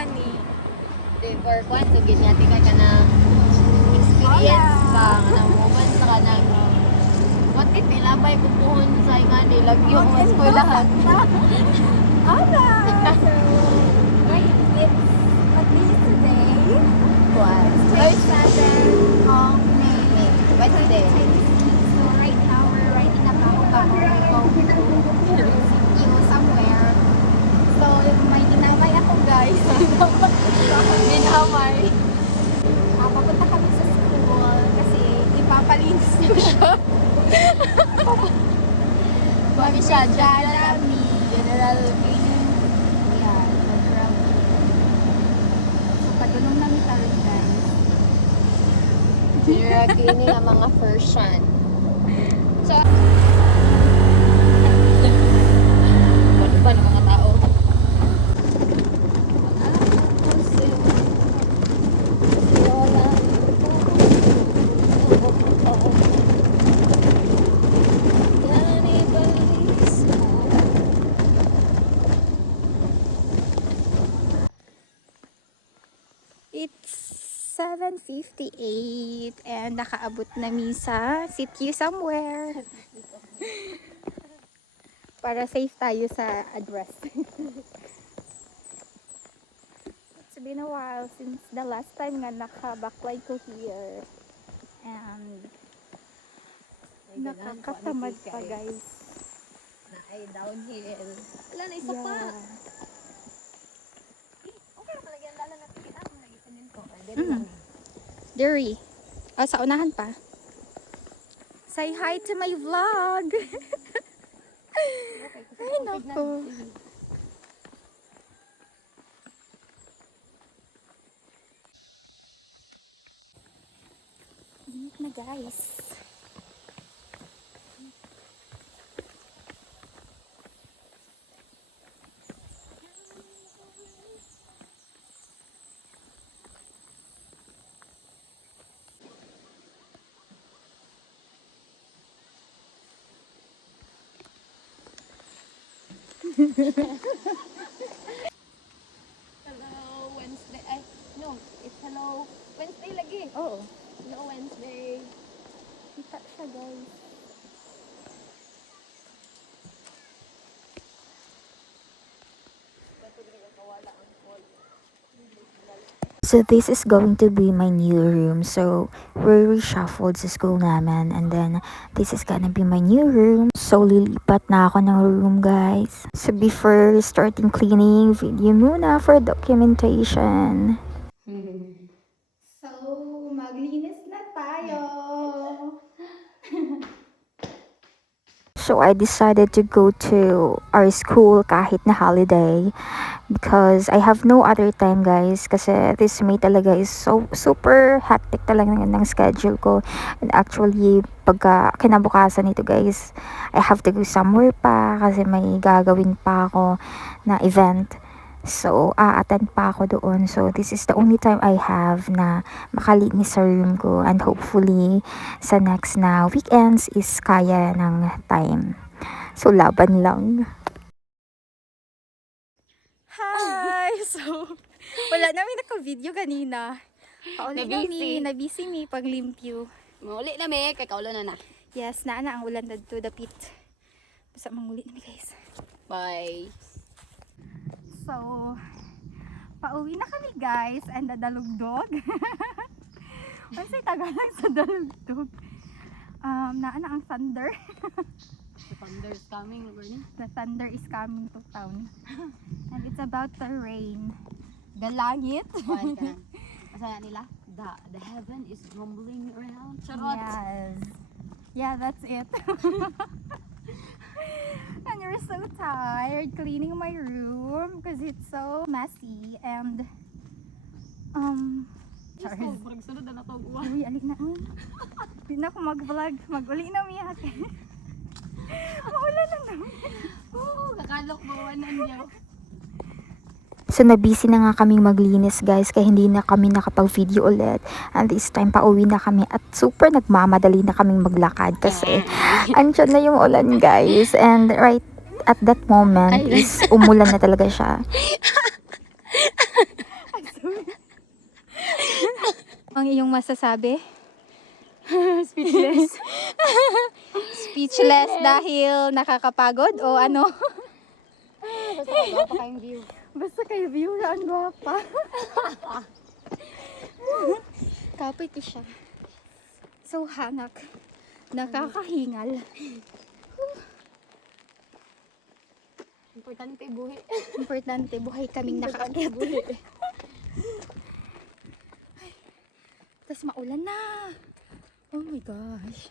gani. For kwan, so ginyati ka na experience ka, ng moments ka ng what if ilabay pupuhon sa nga nilagyo ko sa eskwelahan. Ala! So, right, it's at least today. Kwan. It's 27 of May. Wednesday. So right now, we're riding a going to CQ somewhere. So, may dinamay ako guys. Dinamay. Papunta kami sa school kasi ipapalinis niyo siya. Mami siya, Magdadami. general cleaning. Yeah, general. So, padulong namin taron guys. General cleaning ang mga version. So, ano ba ng mga tao? It's 7:58 and nakaabot namin sa CQ somewhere. Para safe tayo sa address. It's been a while since the last time nga naka-backlight ko here. And nakakatamad pa guys. Na ay downhill. Wala na isa pa. Yeah. Okay na palagyan lala na kita mo nagitanin ko. Derry. Oh, sa unahan pa. Say hi to my vlog. Ay, naku. Init na guys. Hello Wednesday. Ay, no, it's hello Wednesday lagi. Oo. Hello Wednesday. Kita siya guys. So this is going to be my new room. So we reshuffled sa school namin, and then this is gonna be my new room. So lilipat na ako ng room guys. So before starting cleaning, video muna for documentation. So, maglinis na tayo. So I decided to go to our school kahit na holiday because I have no other time guys, kasi this May talaga is so super hectic talaga ng schedule ko. And actually pagka kinabukasan nito guys, I have to go somewhere pa kasi may gagawin pa ako na event. So, attend pa ako doon. So, this is the only time I have na makalinis sa room ko. And hopefully, sa next na weekends is kaya ng time. So, laban lang. Hi! So, wala namin naka-video kanina. Pauli Na-busy. namin, na-busy mi paglimpyo. Mauli na me, kay kaulo na na. Yes, naa na ang ulan to the pit. Basta manguli namin guys. Bye. So, pauwi na kami guys, and the dalugdog. Mansay Tagalog sa dalugdog. Naa na ang thunder. The thunder is coming, Bernie. The thunder is coming to town. And it's about to rain. The langit. Kuhan ka na. Masaya nila? The heaven is rumbling around. Charot. Yes. Yeah, that's it. And you're so tired cleaning my room because it's so messy and Charles. Parang sunod na ito uwan. Uy, alik na. Hindi na ako mag-vlog. Mag-uli na miyak. Maulan lang naman. Oo, kakalok mo uwanan niyo. So, nabisi na nga kaming maglinis guys, kaya hindi na kami nakapag-video ulit. And this time, pauwi na kami at super nagmamadali na kaming maglakad kasi andyan na yung ulan guys. And right at that moment is umulan na talaga siya. ang iyong masasabi? Speechless. Speechless dahil nakakapagod o ano? Basta maganda pa kayong view. Basta kayo view na ang gwapa. Kapit siya. So hanak. Nakakahingal. Importante buhi. Importante, buhay kaming nakakit. Tapos maulan na. Oh my gosh.